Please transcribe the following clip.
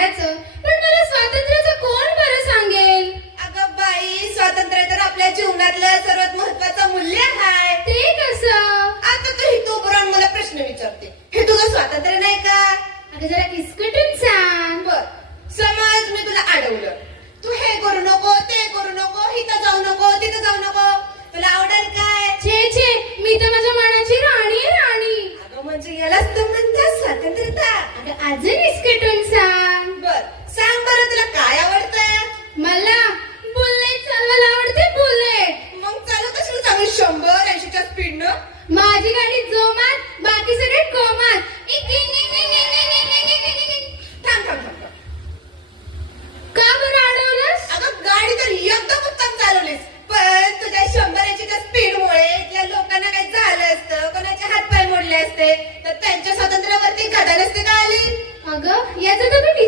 न्यायाचं पण मला स्वातंत्र्याचं कोण बरं सांगेल? अगं बाई स्वातंत्र्य तर आपल्या जीवनातलं सर्वात महत्वाचं मूल्य आहे. ते कसं? आता तू हितू उपराण मला प्रश्न विचारते. हे तुझं स्वातंत्र्य नाही का? अगं जरा किसकटून सांग. बर. समाज मी तुला अडवलं. तू हे करू नको ते करू नको इथं जाऊ नको तिथं जाऊ नको. तुला आवडेल काय? छे छे. मी तर माझ्या मनाची राणी राणी. अगं म्हणजे यालाच तर म्हणतात स्वतंत्रता अगं अजून इसकटून त्याच्या स्पीडनं माझी गाडी